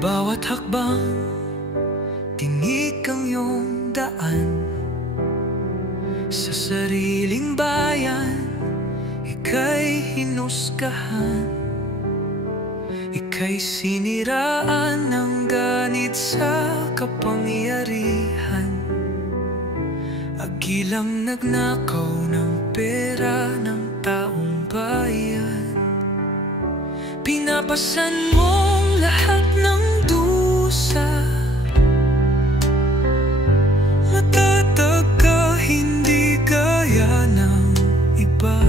Bawat hakbang, tinik ang iyong daan. Sa sariling bayan, ika'y hinusgahan. Ika'y siniraan ng ganit sa kapangyarihan. Agilang nagnakaw ng pera ng taong bayan. Pinapasan mong lahat ng dusa. Matatag ka, hindi gaya ng iba.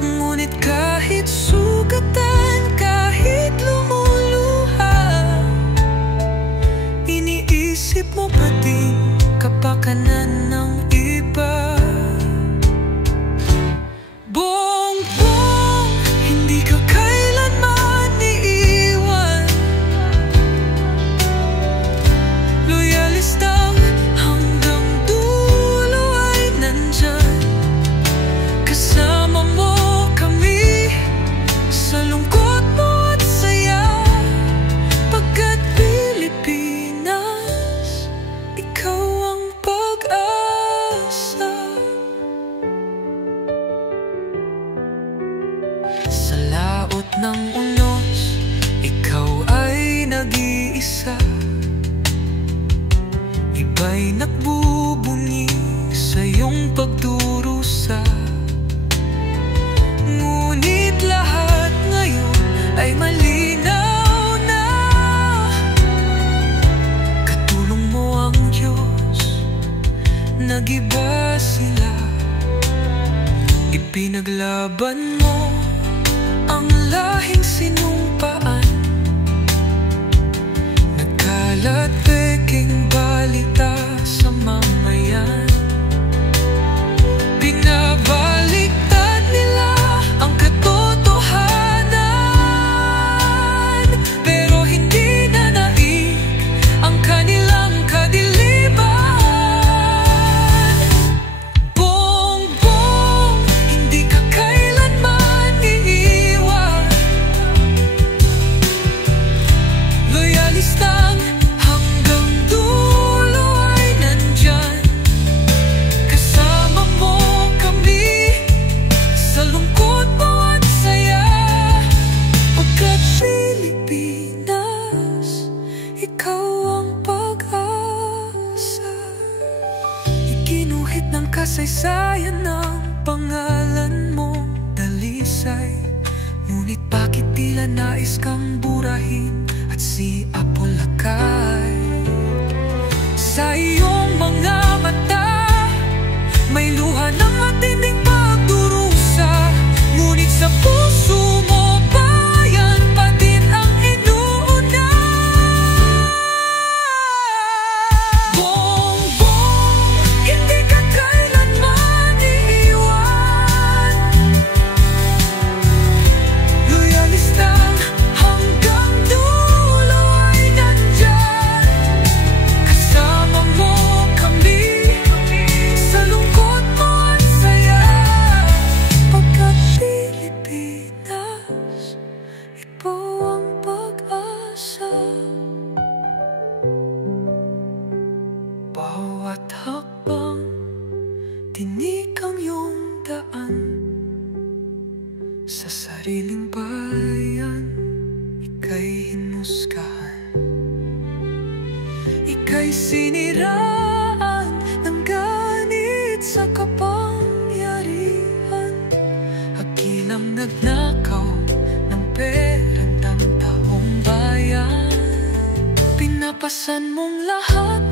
Ngunit kahit sugatan, kahit lumuluha, iniisip mo pa din kapakanan ng iba. Bongbong, hindi ka kailanman iiwan. Loyalistang hanggang dulo ay nandyan. Kasama mo kami sa lungkot mo at saya. Pagkat Pilipinas, ikaw ang pag-asa. Sa laot ng unos, ikaw ay nag-iisa. Iba'y nagbubunyi sa iyong pagdurusa. Ngunit lahat ngayon ay malinaw na. Katulong mo ang Diyos, nag-iba sila. Ipinaglaban mo ang lahing sinumpaan. Nagkalat peking balita sa mamayan. Binabaliktad nila ang katotohanan, pero hindi na naig ang kanilang kadiliman. Bongbong, hindi ka kailanman iiwan. Loyalistang hanggang dulo ay nandyan. Kasama mo kami sa lungkot mo at saya. Pagkat Pilipinas, ikaw ang pag-asa. Iginuhit ng kasaysayan ng pangalan mong dalisay. Ngunit bakit tila nais kang burahin at si Apolacay? Sa iyong mga mata, may luha ng matinding pagdurusa. Ngunit sa puso mo, bayan pa din ang inuuna. Bongbong, hindi ka kailanman iiwan. Loyalistang hanggang dulo ay nandyan. Kasama mo kami sa lungkot mo at saya. Pagkat Pilipinas, ikaw ang pag-asa. Bawat hakbang, tinik ang iyong daan. Sa sariling bayan, ika'y hinusgahan. Ika'y siniraan ng ganit sa kapangyarihan. Agilang nagnakaw ng pera ng taong bayan. Pinapasan mong lahat